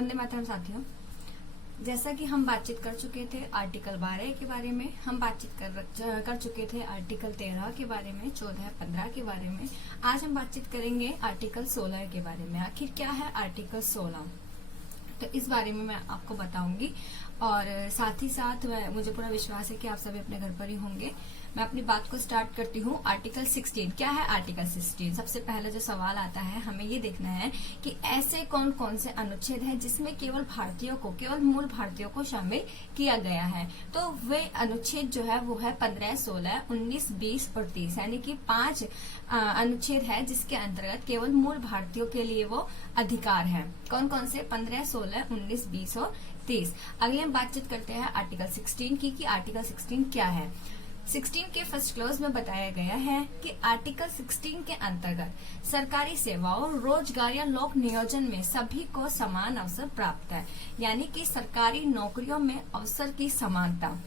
वंदे मातरम साथियों, जैसा कि हम बातचीत कर चुके थे आर्टिकल 12 के बारे में, हम बातचीत कर चुके थे आर्टिकल 13 के बारे में, 14, 15 के बारे में। आज हम बातचीत करेंगे आर्टिकल 16 के बारे में। आखिर क्या है आर्टिकल 16, तो इस बारे में मैं आपको बताऊंगी। और साथ ही साथ मुझे पूरा विश्वास है कि आप सभी अपने घर पर ही होंगे। मैं अपनी बात को स्टार्ट करती हूँ। आर्टिकल 16 क्या है? आर्टिकल 16 सबसे पहले जो सवाल आता है, हमें ये देखना है कि ऐसे कौन कौन से अनुच्छेद हैं जिसमें केवल भारतीयों को, केवल मूल भारतीयों को शामिल किया गया है। तो वे अनुच्छेद जो है वो है 15, 16, 19, 20 और 30, यानी कि 5 अनुच्छेद है जिसके अंतर्गत केवल मूल भारतीयों के लिए वो अधिकार है। कौन कौन से? 15, 16, 19, 20 और 30। अगले हम बातचीत करते हैं आर्टिकल 16 की कि आर्टिकल 16 क्या है। 16 के फर्स्ट क्लॉज में बताया गया है कि आर्टिकल 16 के अंतर्गत सरकारी सेवाओं, रोजगार या लोक नियोजन में सभी को समान अवसर प्राप्त है, यानी कि सरकारी नौकरियों में अवसर की समानता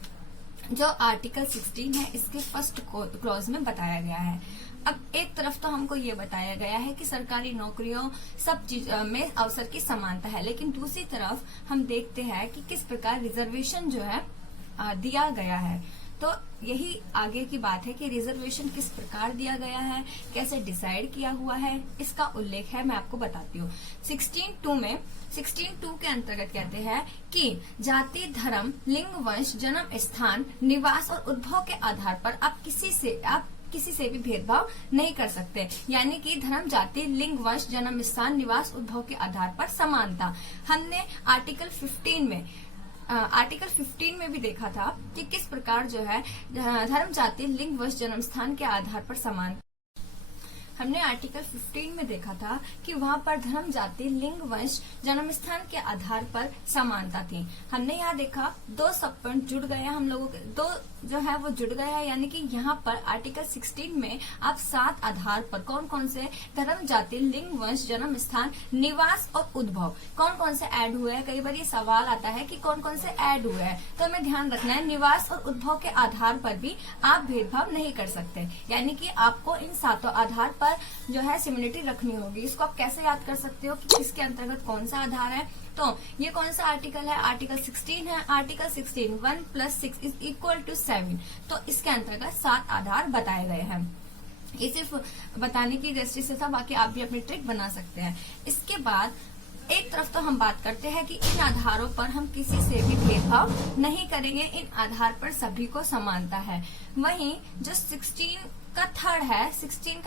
जो आर्टिकल 16 है इसके फर्स्ट क्लॉज में बताया गया है। अब एक तरफ तो हमको ये बताया गया है कि सरकारी नौकरियों सब चीज में अवसर की समानता है, लेकिन दूसरी तरफ हम देखते हैं कि किस प्रकार रिजर्वेशन जो है दिया गया है। तो यही आगे की बात है कि रिजर्वेशन किस प्रकार दिया गया है, कैसे डिसाइड किया हुआ है, इसका उल्लेख है, मैं आपको बताती हूँ। 16(2) के अंतर्गत कहते हैं कि जाति, धर्म, लिंग, वंश, जन्म स्थान, निवास और उद्भव के आधार पर आप किसी से भी भेदभाव नहीं कर सकते, यानी कि धर्म, जाति, लिंग, वंश, जन्म स्थान, निवास, उद्भव के आधार पर समानता। हमने आर्टिकल 15 में भी देखा था कि किस प्रकार जो है धर्म, जाति, लिंग, वंश, जन्म स्थान के आधार पर समान। हमने आर्टिकल 15 में देखा था कि वहाँ पर धर्म, जाति, लिंग, वंश, जन्म स्थान के आधार पर समानता थी। हमने यहाँ देखा 2 सब पॉइंट जुड़ गए, हम लोगों के 2 जो है वो जुड़ गया है, यानी कि यहाँ पर आर्टिकल 16 में आप 7 आधार पर कौन कौन से धर्म, जाति, लिंग, वंश, जन्म स्थान, निवास और उद्भव कौन कौन से ऐड हुए हैं। कई बार ये सवाल आता है कि कौन कौन से ऐड हुए हैं, तो हमें ध्यान रखना है निवास और उद्भव के आधार पर भी आप भेदभाव नहीं कर सकते, यानी कि आपको इन 7 आधार पर जो है सिमिलरिटी रखनी होगी। इसको आप कैसे याद कर सकते हो कि किसके अंतर्गत कौन सा आधार है। तो ये कौन सा आर्टिकल है? आर्टिकल 16 है। आर्टिकल 16 1 + 6 = 7। तो इसके अंतर्गत 7 आधार बताए गए हैं। ये सिर्फ बताने की दृष्टि से था, बाकी आप भी अपनी ट्रिक बना सकते हैं। इसके बाद एक तरफ तो हम बात करते हैं कि इन आधारों पर हम किसी से भी भेदभाव नहीं करेंगे, इन आधार पर सभी को समानता है। वहीं जो 16 का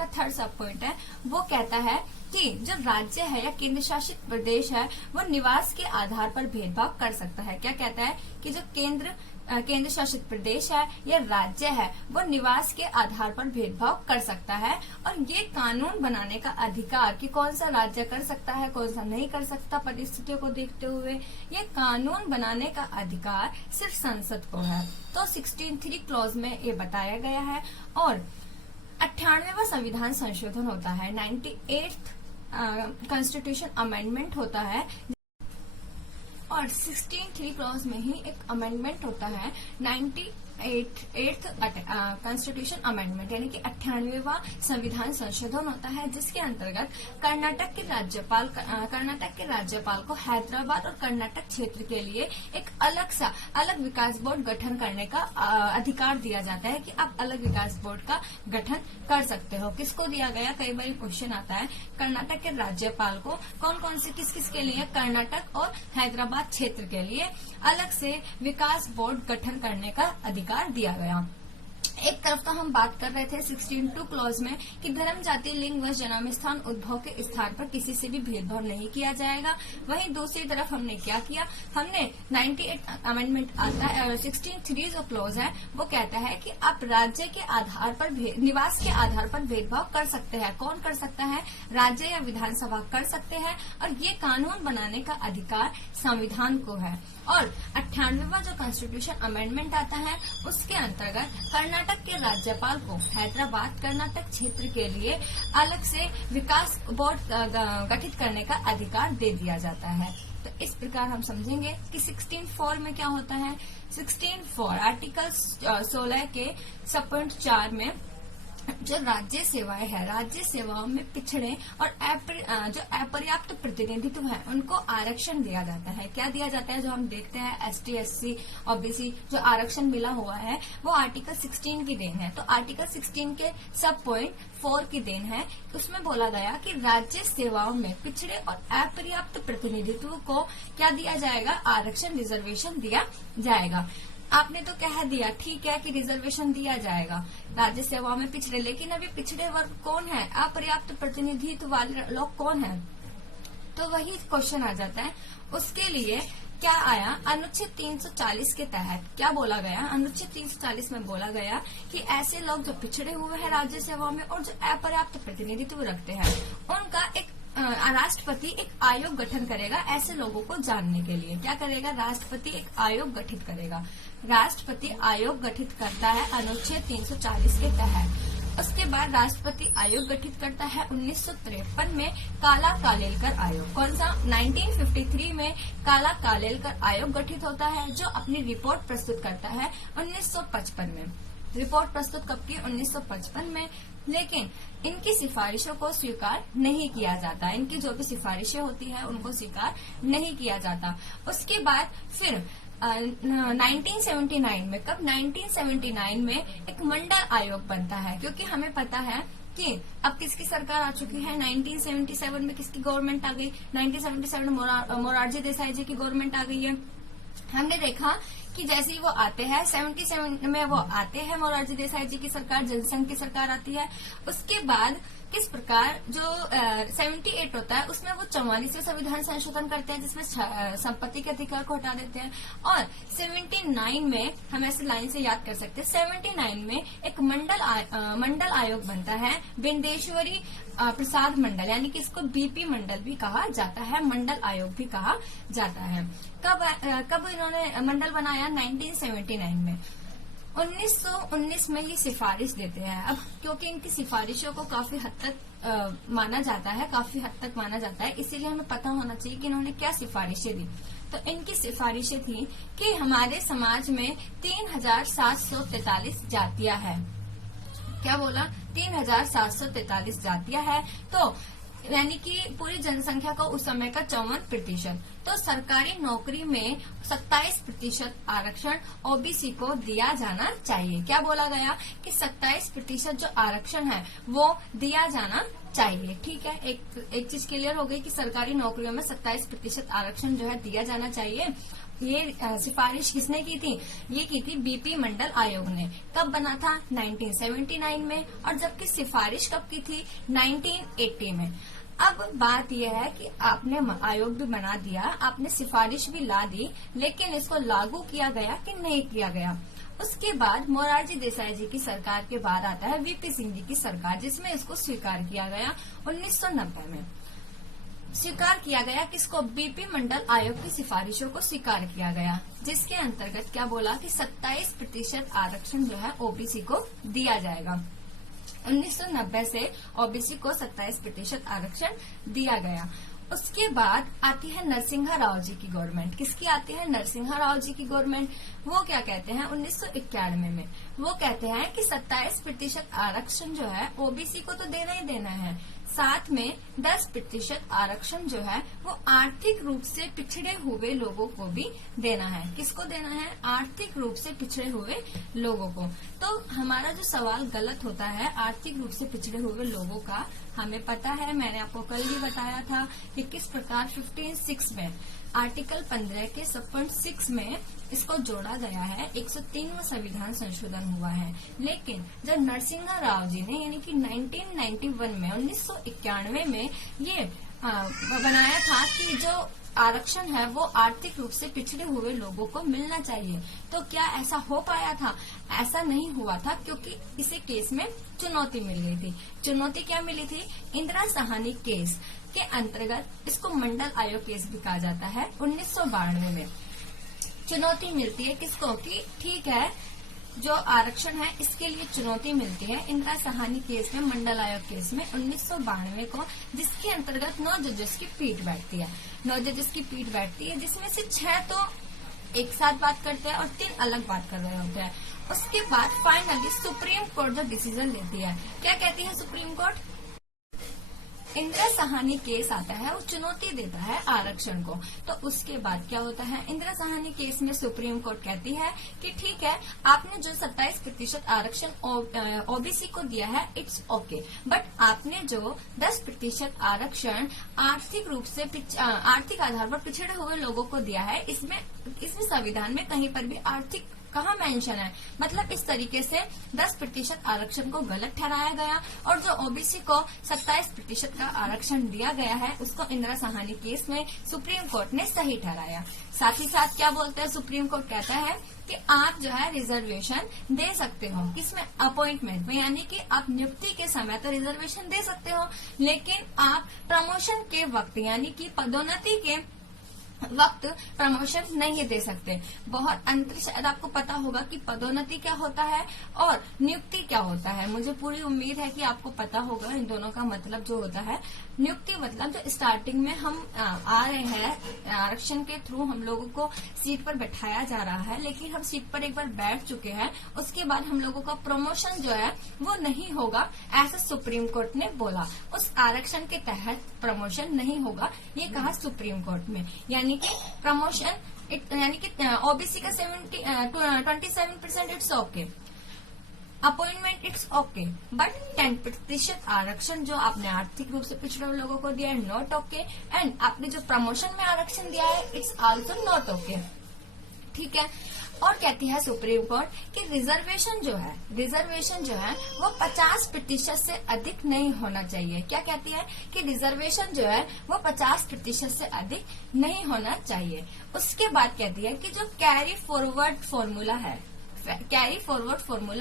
थर्ड सब पॉइंट है, वो कहता है कि जो राज्य है या केंद्र शासित प्रदेश है वो निवास के आधार पर भेदभाव कर सकता है। क्या कहता है कि जो केंद्र शासित प्रदेश है या राज्य है वो निवास के आधार पर भेदभाव कर सकता है, और ये कानून बनाने का अधिकार कि कौन सा राज्य कर सकता है, कौन सा नहीं कर सकता, परिस्थितियों को देखते हुए ये कानून बनाने का अधिकार सिर्फ संसद को है। तो 16(3) क्लॉज में ये बताया गया है। और 98वां संविधान संशोधन होता है, 98th कॉन्स्टिट्यूशन अमेंडमेंट होता है, और 16(3) क्लॉज में ही एक अमेंडमेंट होता है 98th कॉन्स्टिट्यूशन अमेंडमेंट, यानी कि 98वां संविधान संशोधन होता है, जिसके अंतर्गत कर्नाटक के राज्यपाल को हैदराबाद और कर्नाटक क्षेत्र के लिए एक अलग विकास बोर्ड गठन करने का अधिकार दिया जाता है कि आप अलग विकास बोर्ड का गठन कर सकते हो। किसको दिया गया? कई बार क्वेश्चन आता है, कर्नाटक के राज्यपाल को कौन कौन से किस के लिए? कर्नाटक और हैदराबाद क्षेत्र के लिए अलग से विकास बोर्ड गठन करने का अधिकार दिया गया। एक तरफ तो हम बात कर रहे थे 16(2) क्लॉज में कि धर्म, जाति, लिंग, वंश, जन्म स्थान, उद्भव के स्थान पर किसी से भी भेदभाव नहीं किया जाएगा। वहीं दूसरी तरफ हमने क्या किया? हमने 98 अमेंडमेंट आता है, 16(3) जो क्लॉज है वो कहता है कि आप राज्य के आधार पर, निवास के आधार पर भेदभाव कर सकते हैं। कौन कर सकता है? राज्य या विधानसभा कर सकते हैं, और ये कानून बनाने का अधिकार संविधान को है। और 98वां जो कॉन्स्टिट्यूशन अमेंडमेंट आता है उसके अंतर्गत कर्नाटक के राज्यपाल को हैदराबाद कर्नाटक क्षेत्र के लिए अलग से विकास बोर्ड गठित करने का अधिकार दे दिया जाता है। तो इस प्रकार हम समझेंगे कि 16(4) में क्या होता है। 16(4) आर्टिकल 16 के सब पॉइंट 4 में जो राज्य सेवाएं है, राज्य सेवाओं में पिछड़े और जो अपर्याप्त प्रतिनिधित्व है उनको आरक्षण दिया जाता है। क्या दिया जाता है? जो हम देखते हैं एसटी, एससी, ओबीसी जो आरक्षण मिला हुआ है वो आर्टिकल 16 की देन है। तो आर्टिकल 16 के सब पॉइंट 4 की देन है। उसमें बोला गया कि राज्य सेवाओं में पिछड़े और अपर्याप्त प्रतिनिधित्व को क्या दिया जाएगा? आरक्षण, रिजर्वेशन दिया जाएगा। आपने तो कह दिया ठीक है कि रिजर्वेशन दिया जाएगा राज्य सेवाओं में पिछड़े, लेकिन अभी पिछड़े वर्ग कौन है? अपर्याप्त प्रतिनिधित्व वाले लोग कौन है? तो वही क्वेश्चन आ जाता है। उसके लिए क्या आया? अनुच्छेद 340 के तहत क्या बोला गया? अनुच्छेद 340 में बोला गया कि ऐसे लोग जो पिछड़े हुए हैं राज्य सेवाओं में और जो अपर्याप्त प्रतिनिधित्व रखते हैं उनका एक राष्ट्रपति एक आयोग गठन करेगा ऐसे लोगों को जानने के लिए। क्या करेगा? राष्ट्रपति एक आयोग गठित करेगा। राष्ट्रपति आयोग गठित करता है अनुच्छेद 340 के तहत। उसके बाद राष्ट्रपति आयोग गठित करता है 1953 में काला कालेलकर आयोग। कौन सा? 1953 में काला कालेलकर आयोग गठित होता है जो अपनी रिपोर्ट प्रस्तुत करता है 1955 में। रिपोर्ट प्रस्तुत कब की? 1955 में। लेकिन इनकी सिफारिशों को स्वीकार नहीं किया जाता। इनकी जो भी सिफारिशें होती है उनको स्वीकार नहीं किया जाता। उसके बाद फिर 1979 में, कब? 1979 में एक मंडल आयोग बनता है, क्योंकि हमें पता है कि अब किसकी सरकार आ चुकी है। 1977 में किसकी गवर्नमेंट आ गई? 1977 में मोरारजी देसाई जी की गवर्नमेंट आ गई है। हमने देखा कि जैसे ही वो आते हैं 77 में वो आते हैं मोरारजी देसाई जी की सरकार, जनसंघ की सरकार आती है। उसके बाद किस प्रकार जो 78 होता है उसमें वो 44वें संविधान संशोधन करते हैं जिसमें संपत्ति के अधिकार को हटा देते हैं। और 79 में हम ऐसे लाइन से याद कर सकते हैं, 79 में एक मंडल आयोग बनता है, बिंदेश्वरी प्रसाद मंडल, यानी कि इसको बीपी मंडल भी कहा जाता है, मंडल आयोग भी कहा जाता है। कब इन्होंने मंडल बनाया? 1979 में। 1919 में ये सिफारिश देते हैं। अब क्योंकि इनकी सिफारिशों को काफी हद तक माना जाता है, इसीलिए हमें पता होना चाहिए कि इन्होंने क्या सिफारिशें दी। तो इनकी सिफारिशें थी कि हमारे समाज में 3743 जातियां हैं। क्या बोला? 3743 जातियां हैं। तो यानी कि पूरी जनसंख्या का उस समय का 54%। तो सरकारी नौकरी में 27% आरक्षण ओबीसी को दिया जाना चाहिए। क्या बोला गया? कि 27% जो आरक्षण है वो दिया जाना चाहिए। ठीक है, एक चीज क्लियर हो गई कि सरकारी नौकरियों में 27% आरक्षण जो है दिया जाना चाहिए। ये सिफारिश किसने की थी? ये की थी बीपी मंडल आयोग ने। कब बना था? 1979 में। और जबकि सिफारिश कब की थी? 1980 में। अब बात यह है कि आपने आयोग भी बना दिया, आपने सिफारिश भी ला दी, लेकिन इसको लागू किया गया कि नहीं किया गया? उसके बाद मोरारजी देसाई जी की सरकार के बाद आता है वीपी सिंह जी की सरकार, जिसमें इसको स्वीकार किया गया 1990 में। स्वीकार किया गया किसको? बीपी मंडल आयोग की सिफारिशों को स्वीकार किया गया, जिसके अंतर्गत क्या बोला कि 27% आरक्षण जो है ओबीसी को दिया जाएगा। 1990 से ओबीसी को 27% आरक्षण दिया गया। उसके बाद आती है नरसिंहा राव जी की गवर्नमेंट। किसकी आती है? नरसिंहा राव जी की गवर्नमेंट। वो क्या कहते हैं? 1991 में वो कहते हैं कि 27% आरक्षण जो है ओबीसी को तो देना ही देना है, साथ में 10% आरक्षण जो है वो आर्थिक रूप से पिछड़े हुए लोगों को भी देना है। किसको देना है? आर्थिक रूप से पिछड़े हुए लोगों को। तो हमारा जो सवाल गलत होता है आर्थिक रूप से पिछड़े हुए लोगों का, हमें पता है, मैंने आपको कल भी बताया था कि किस प्रकार 15(6) में आर्टिकल 15 के सब पॉइंट 6 में इसको जोड़ा गया है। 103वां संविधान संशोधन हुआ है। लेकिन जब नरसिंहा राव जी ने यानी कि 1991 में 1991 में ये बनाया था कि जो आरक्षण है वो आर्थिक रूप से पिछड़े हुए लोगों को मिलना चाहिए, तो क्या ऐसा हो पाया था? ऐसा नहीं हुआ था, क्योंकि इसे केस में चुनौती मिल गई थी। चुनौती क्या मिली थी? इंदिरा साहनी केस के अंतर्गत इसको मंडल आयोग केस भी कहा जाता है। 1992 में चुनौती मिलती है किसको? कि ठीक है, जो आरक्षण है इसके लिए चुनौती मिलती है इंदिरा साहनी केस में, मंडल आयोग केस में 1992 को, जिसके अंतर्गत 9 जजेस की पीठ बैठती है। 9 जजेस की पीठ बैठती है, जिसमें से 6 तो एक साथ बात करते हैं और 3 अलग बात कर रहे होते हैं। उसके बाद फाइनली सुप्रीम कोर्ट जो डिसीजन लेती है, क्या कहती है supreme court? Indira Sahni case आता है, वो चुनौती देता है आरक्षण को। तो उसके बाद क्या होता है, इंदिरा साहनी केस में सुप्रीम कोर्ट कहती है कि ठीक है, आपने जो 27% आरक्षण ओबीसी को दिया है, इट्स ओके, बट आपने जो 10% आरक्षण आर्थिक रूप से आर्थिक आधार पर पिछड़े हुए लोगों को दिया है, इसमें संविधान में कहीं पर भी आर्थिक कहाँ मेंशन है? मतलब इस तरीके से 10% आरक्षण को गलत ठहराया गया और जो ओबीसी को 27% का आरक्षण दिया गया है, उसको इंदिरा साहनी केस में सुप्रीम कोर्ट ने सही ठहराया। साथ ही साथ क्या बोलते हैं, सुप्रीम कोर्ट कहता है कि आप जो है रिजर्वेशन दे सकते हो, किसमें? अपॉइंटमेंट में, यानी कि आप नियुक्ति के समय तो रिजर्वेशन दे सकते हो, लेकिन आप प्रमोशन के वक्त यानी कि पदोन्नति के वक्त प्रमोशन नहीं दे सकते। बहुत अंतर शायद आपको पता होगा कि पदोन्नति क्या होता है और नियुक्ति क्या होता है। मुझे पूरी उम्मीद है कि आपको पता होगा इन दोनों का मतलब जो होता है। नियुक्ति मतलब जो स्टार्टिंग में हम आ रहे हैं, आरक्षण के थ्रू हम लोगों को सीट पर बैठाया जा रहा है, लेकिन हम सीट पर एक बार बैठ चुके हैं, उसके बाद हम लोगों का प्रमोशन जो है वो नहीं होगा, ऐसा सुप्रीम कोर्ट ने बोला। उस आरक्षण के तहत प्रमोशन नहीं होगा, ये कहा सुप्रीम कोर्ट में। यानी कि प्रमोशन यानी कि ओबीसी का 27% it's okay, appointment it's okay, but 10% आरक्षण जो आपने आर्थिक रूप से पिछड़े हुए लोगों को दिया है, नॉट ओके, एंड आपने जो प्रमोशन में आरक्षण दिया है, इट्स आल्सो नॉट ओके। ठीक है। और कहती है सुप्रीम कोर्ट कि रिजर्वेशन जो है वो 50% से अधिक नहीं होना चाहिए। क्या कहती है कि रिजर्वेशन जो है वो 50% से अधिक नहीं होना चाहिए। उसके बाद कहती है कि जो कैरी फॉरवर्ड फॉर्मूला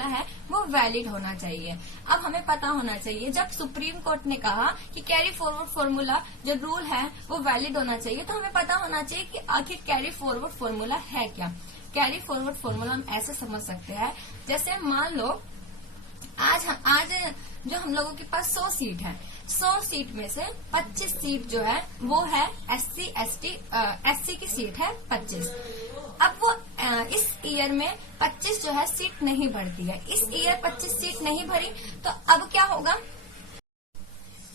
है वो वैलिड होना चाहिए। अब हमें पता होना चाहिए, जब सुप्रीम कोर्ट ने कहा कि कैरी फॉरवर्ड फॉर्मूला जो रूल है वो वैलिड होना चाहिए, तो हमें पता होना चाहिए कि आखिर कैरी फॉरवर्ड फॉर्मूला है क्या। कैरी फॉरवर्ड फॉर्मूला हम ऐसे समझ सकते हैं, जैसे मान लो आज जो हम लोगों के पास 100 सीट है, 100 सीट में से 25 सीट जो है वो है एससी की सीट है 25। अब वो इस ईयर में 25 जो है सीट नहीं भरती है, इस ईयर 25 सीट नहीं भरी, तो अब क्या होगा?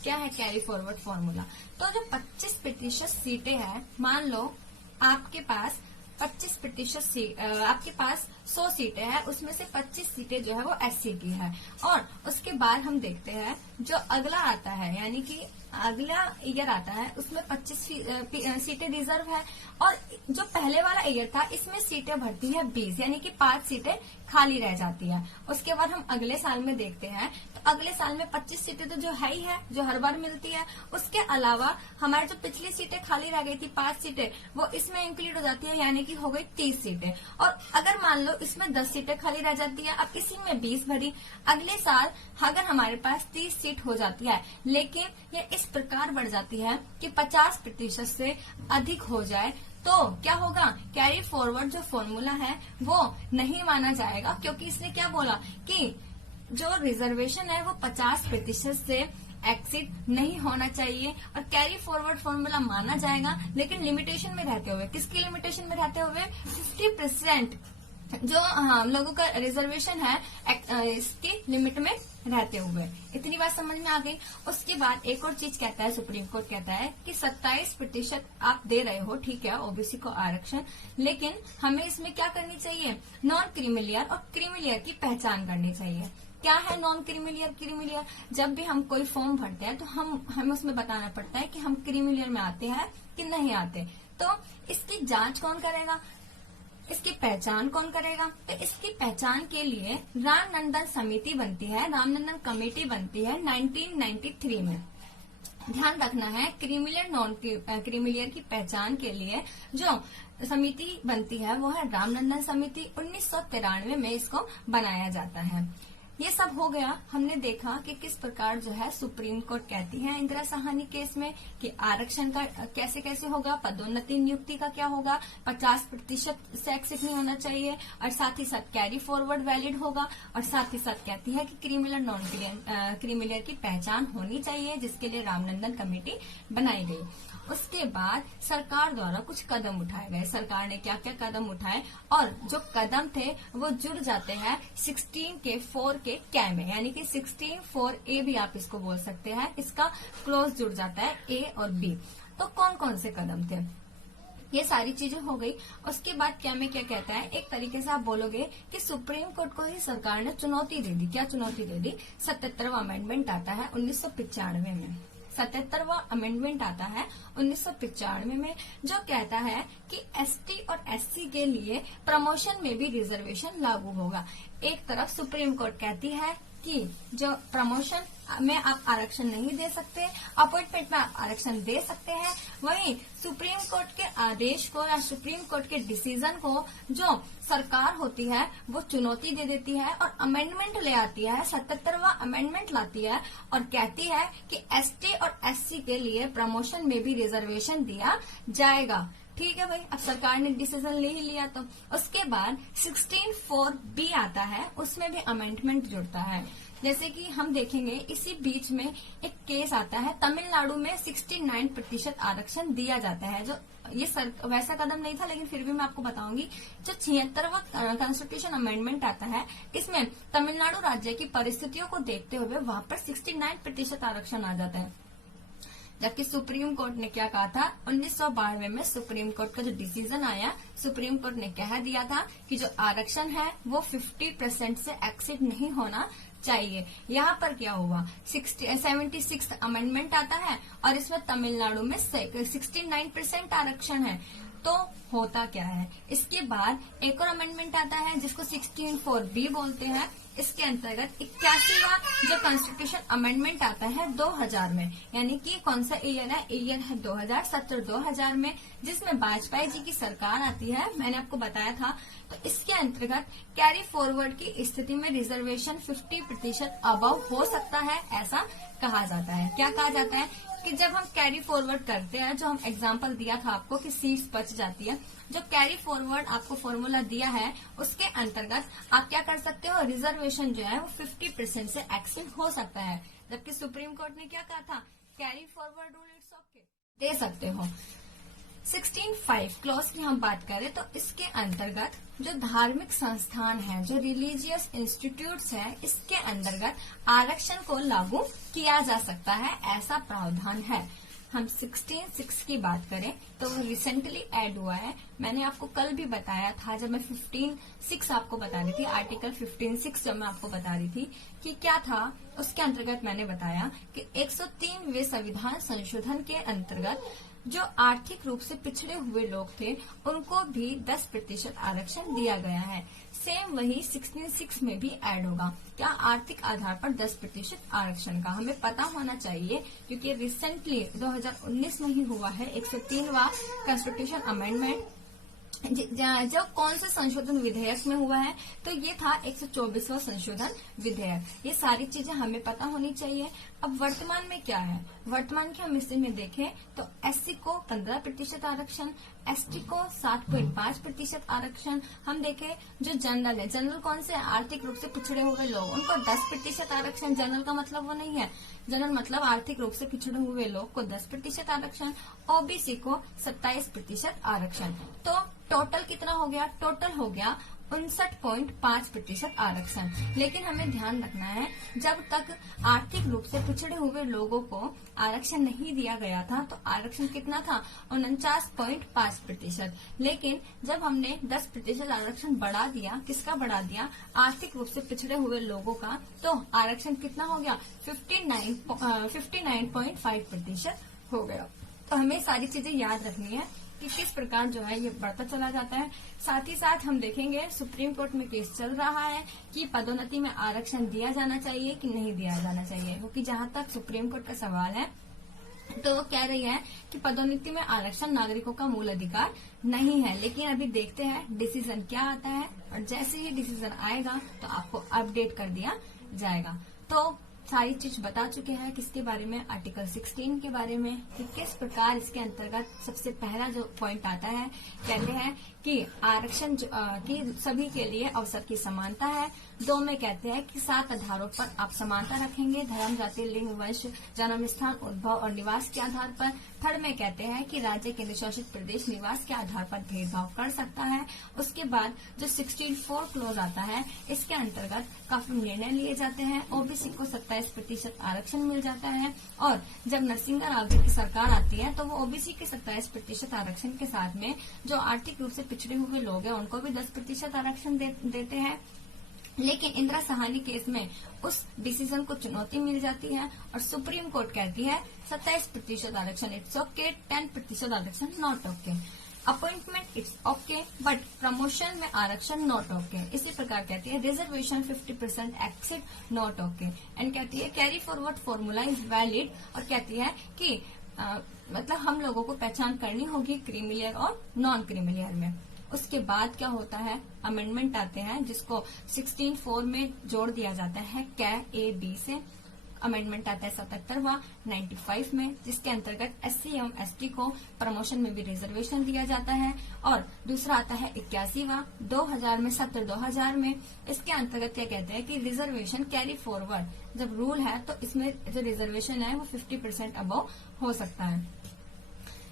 क्या है कैरी फॉरवर्ड फॉर्मूला? तो जो 25% सीटें हैं, मान लो आपके पास 25% आपके पास 100 सीटें हैं, उसमें से 25 सीटें जो है वो एससी की है। और उसके बाद हम देखते हैं जो अगला आता है, यानी कि अगला ईयर आता है, उसमें 25 सीटें रिजर्व है, और जो पहले वाला ईयर था इसमें सीटें भरती है 20, यानी कि 5 सीटें खाली रह जाती है। उसके बाद हम अगले साल में देखते हैं, तो अगले साल में 25 सीटें तो जो है ही है, जो हर बार मिलती है। उसके अलावा हमारी जो पिछली सीटें खाली रह गई थी 5 सीटें, वो इसमें इंक्लूड हो जाती है, यानी कि हो गई 30 सीटें। और अगर मान लो इसमें 10 सीटें खाली रह जाती है, अब इसी में 20 भरी, अगले साल अगर हमारे पास 30 सीट हो जाती है, लेकिन ये इस प्रकार बढ़ जाती है कि 50% से अधिक हो जाए, तो क्या होगा? कैरी फॉरवर्ड जो फॉर्मूला है वो नहीं माना जाएगा, क्योंकि इसने क्या बोला कि जो रिजर्वेशन है वो 50% से एक्सीड नहीं होना चाहिए, और कैरी फॉरवर्ड फॉर्मूला माना जाएगा, लेकिन लिमिटेशन में रहते हुए। किसकी लिमिटेशन में रहते हुए? 50% जो हम लोगों का रिजर्वेशन है इसकी लिमिट में रहते हुए। इतनी बात समझ में आ गई। उसके बाद एक और चीज कहता है सुप्रीम कोर्ट, कहता है कि 27% आप दे रहे हो, ठीक है, ओबीसी को आरक्षण, लेकिन हमें इसमें क्या करनी चाहिए? नॉन क्रीमिलियर और क्रीमिलियर की पहचान करनी चाहिए। क्या है नॉन क्रीमिलियर? जब भी हम कोई फॉर्म भरते हैं तो हमें उसमें बताना पड़ता है कि हम क्रीमिलियर में आते हैं कि नहीं आते। तो इसकी जांच कौन करेगा? इसकी पहचान कौन करेगा? तो इसकी पहचान के लिए रामनंदन समिति बनती है, रामनंदन कमेटी बनती है 1993 में। ध्यान रखना है, क्रीमिलियर नॉन क्रीमिलियर की पहचान के लिए जो समिति बनती है वो है रामनंदन समिति। 1993 में इसको बनाया जाता है। ये सब हो गया। हमने देखा कि किस प्रकार जो है सुप्रीम कोर्ट कहती है इंदिरा साहनी केस में कि आरक्षण का कैसे कैसे होगा, पदोन्नति नियुक्ति का क्या होगा, 50% से एक्सीड नहीं होना चाहिए, और साथ ही साथ कैरी फॉरवर्ड वैलिड होगा, और साथ ही साथ कहती है कि क्रिमिनल नॉन क्रिमिनल की पहचान होनी चाहिए, जिसके लिए रामनंदन कमेटी बनाई गई। उसके बाद सरकार द्वारा कुछ कदम उठाए गए। सरकार ने क्या क्या कदम उठाए, और जो कदम थे वो जुड़ जाते हैं 16 के 4 के कै में, यानी कि 16(4)A भी आप इसको बोल सकते हैं। इसका क्लोज जुड़ जाता है ए और बी। तो कौन कौन से कदम थे, ये सारी चीजें हो गई। उसके बाद क्या में क्या कहता है, एक तरीके से आप बोलोगे कि सुप्रीम कोर्ट को ही सरकार ने चुनौती दे दी। क्या चुनौती दे दी? 77वां अमेंडमेंट आता है 1995 में। 77वां अमेंडमेंट आता है 1995 में, जो कहता है कि एसटी और एससी के लिए प्रमोशन में भी रिजर्वेशन लागू होगा। एक तरफ सुप्रीम कोर्ट कहती है कि जो प्रमोशन में आप आरक्षण नहीं दे सकते, अपॉइंटमेंट में आप आरक्षण दे सकते हैं, वहीं सुप्रीम कोर्ट के आदेश को या सुप्रीम कोर्ट के डिसीजन को जो सरकार होती है वो चुनौती दे देती है और अमेंडमेंट ले आती है, 77वां अमेंडमेंट लाती है और कहती है कि एसटी और एससी के लिए प्रमोशन में भी रिजर्वेशन दिया जाएगा। ठीक है भाई, अब सरकार ने डिसीजन ले ही लिया। तो उसके बाद 16(4)B आता है, उसमें भी अमेंडमेंट जुड़ता है। जैसे कि हम देखेंगे इसी बीच में एक केस आता है, तमिलनाडु में 69% आरक्षण दिया जाता है। जो ये वैसा कदम नहीं था, लेकिन फिर भी मैं आपको बताऊंगी। जो 76वां कॉन्स्टिट्यूशन अमेंडमेंट आता है, इसमें तमिलनाडु राज्य की परिस्थितियों को देखते हुए वहां पर 69% आरक्षण आ जाता है। जबकि सुप्रीम कोर्ट ने क्या कहा था, 1992 में सुप्रीम कोर्ट का जो डिसीजन आया, सुप्रीम कोर्ट ने कह दिया था कि जो आरक्षण है वो 50% से एक्सीड नहीं होना चाहिए। यहाँ पर क्या हुआ, 76 अमेंडमेंट आता है और इसमें तमिलनाडु में 69% आरक्षण है। तो होता क्या है, इसके बाद एक और अमेंडमेंट आता है जिसको 16(4)B बोलते हैं। इसके अंतर्गत 81वां जो कॉन्स्टिट्यूशन अमेंडमेंट आता है 2000 में, यानी कि कौन सा ईयर है, ईयर है 2017-2000 में, जिसमें वाजपेयी जी की सरकार आती है, मैंने आपको बताया था। तो इसके अंतर्गत कैरी फॉरवर्ड की स्थिति में रिजर्वेशन 50% अबव हो सकता है, ऐसा कहा जाता है। क्या कहा जाता है कि जब हम कैरी फॉरवर्ड करते हैं, जो हम एग्जाम्पल दिया था आपको कि सीट्स बच जाती है, जो कैरी फॉरवर्ड आपको फॉर्मूला दिया है उसके अंतर्गत आप क्या कर सकते हो, रिजर्वेशन जो है वो 50% से एक्सीड हो सकता है। जबकि सुप्रीम कोर्ट ने क्या कहा था, carry forward rule it's okay, दे सकते हो। 16(5) क्लॉज की हम बात करें तो इसके अंतर्गत जो धार्मिक संस्थान है, जो रिलीजियस इंस्टीट्यूट्स है, इसके अंतर्गत आरक्षण को लागू किया जा सकता है, ऐसा प्रावधान है। हम 16(6) की बात करें तो वो रिसेंटली ऐड हुआ है। मैंने आपको कल भी बताया था, जब मैं 15(6) आपको बता रही थी, आर्टिकल 15(6) जब मैं आपको बता रही थी कि क्या था, उसके अंतर्गत मैंने बताया कि 103वें संविधान संशोधन के अंतर्गत जो आर्थिक रूप से पिछड़े हुए लोग थे उनको भी 10% आरक्षण दिया गया है। सेम वही 16(6) में भी ऐड होगा। क्या, आर्थिक आधार पर 10% आरक्षण का हमें पता होना चाहिए, क्योंकि रिसेंटली 2019 में ही हुआ है 103वां कॉन्स्टिट्यूशन अमेंडमेंट। जो कौन से संशोधन विधेयक में हुआ है, तो ये था 124वां संशोधन विधेयक। ये सारी चीजें हमें पता होनी चाहिए। अब वर्तमान में क्या है, वर्तमान की हम स्थिति में देखें तो एससी को 15% आरक्षण, एसटी को 7.5% आरक्षण। हम देखें जो जनरल है, जनरल कौन से, आर्थिक रूप से पिछड़े हुए लोग, उनको 10% आरक्षण। जनरल का मतलब वो नहीं है, जनरल मतलब आर्थिक रूप से पिछड़े हुए लोग को 10% आरक्षण, ओबीसी को 27% आरक्षण। तो टोटल कितना हो गया, टोटल हो गया 59.5% आरक्षण। लेकिन हमें ध्यान रखना है, जब तक आर्थिक रूप से पिछड़े हुए लोगों को आरक्षण नहीं दिया गया था तो आरक्षण कितना था, 49.5%। लेकिन जब हमने 10% आरक्षण बढ़ा दिया, किसका बढ़ा दिया, आर्थिक रूप से पिछड़े हुए लोगों का, तो आरक्षण कितना हो गया, 59.5% हो गया। तो हमें सारी चीजें याद रखनी है कि किस प्रकार जो है ये बढ़ता चला जाता है। साथ ही साथ हम देखेंगे सुप्रीम कोर्ट में केस चल रहा है कि पदोन्नति में आरक्षण दिया जाना चाहिए कि नहीं दिया जाना चाहिए, क्योंकि जहां तक सुप्रीम कोर्ट का सवाल है तो वो कह रही है कि पदोन्नति में आरक्षण नागरिकों का मूल अधिकार नहीं है। लेकिन अभी देखते हैं डिसीजन क्या आता है, और जैसे ही डिसीजन आएगा तो आपको अपडेट कर दिया जाएगा। तो सारी चीज बता चुके हैं किसके बारे में, आर्टिकल 16 के बारे में, कि किस प्रकार इसके अंतर्गत सबसे पहला जो पॉइंट आता है, कहते हैं कि आरक्षण की सभी के लिए अवसर की समानता है। 2 में कहते हैं कि 7 आधारों पर आप समानता रखेंगे, धर्म, जाति, लिंग, वंश, जन्म स्थान, उद्भव और निवास के आधार पर। 3 में कहते हैं कि राज्य के अनुशासित प्रदेश निवास के आधार पर भेदभाव कर सकता है। उसके बाद जो 16(4) क्लोज आता है, इसके अंतर्गत काफी निर्णय लिए जाते हैं। ओबीसी को 27% आरक्षण मिल जाता है, और जब नरसिंह राव की सरकार आती है तो वो ओबीसी के 27% आरक्षण के साथ में जो आर्थिक रूप से पिछड़े हुए लोग हैं उनको भी 10% आरक्षण देते हैं। लेकिन इंदिरा साहनी केस में उस डिसीजन को चुनौती मिल जाती है और सुप्रीम कोर्ट कहती है 27% आरक्षण इट्स ओके, 10% आरक्षण not okay, appointment it's okay but promotion में आरक्षण नॉट ओके। इसी प्रकार कहती है reservation 50% exit not okay, and कहती है carry forward formula is valid, और कहती है कि मतलब हम लोगों को पहचान करनी होगी क्रीमिलियर और नॉन क्रीमिलियर में। उसके बाद क्या होता है, अमेंडमेंट आते हैं जिसको 16(4) में जोड़ दिया जाता है कै ए बी से। अमेंडमेंट आता है 77वां 95 में, जिसके अंतर्गत SC एवं ST को प्रमोशन में भी रिजर्वेशन दिया जाता है। और दूसरा आता है 81वां 2000 में, सत्र 2000 में। इसके अंतर्गत क्या कहते हैं कि रिजर्वेशन कैरी फॉरवर्ड जब रूल है तो इसमें जो रिजर्वेशन है वो 50% अबव हो सकता है।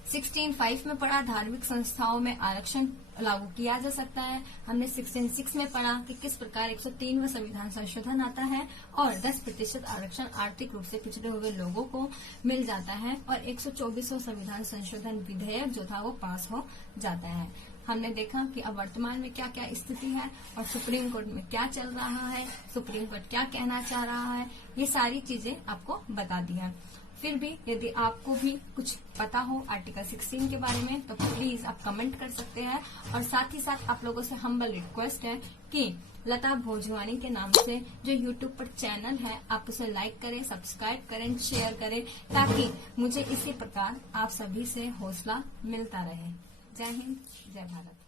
16(5) में पढ़ा धार्मिक संस्थाओं में आरक्षण लागू किया जा सकता है। हमने 16(6) में पढ़ा कि किस प्रकार 103वां संविधान संशोधन आता है और 10% आरक्षण आर्थिक रूप से पिछड़े हुए लोगों को मिल जाता है, और 124वां संविधान संशोधन विधेयक जो था वो पास हो जाता है। हमने देखा कि अब वर्तमान में क्या क्या स्थिति है और सुप्रीम कोर्ट में क्या चल रहा है, सुप्रीम कोर्ट क्या कहना चाह रहा है, ये सारी चीजें आपको बता दी है। फिर भी यदि आपको भी कुछ पता हो आर्टिकल 16 के बारे में तो प्लीज आप कमेंट कर सकते हैं। और साथ ही साथ आप लोगों से हम्बल रिक्वेस्ट है कि लता भोजवानी के नाम से जो यूट्यूब पर चैनल है आप उसे लाइक करें, सब्सक्राइब करें, शेयर करें, ताकि मुझे इसी प्रकार आप सभी से हौसला मिलता रहे। जय हिंद, जय भारत।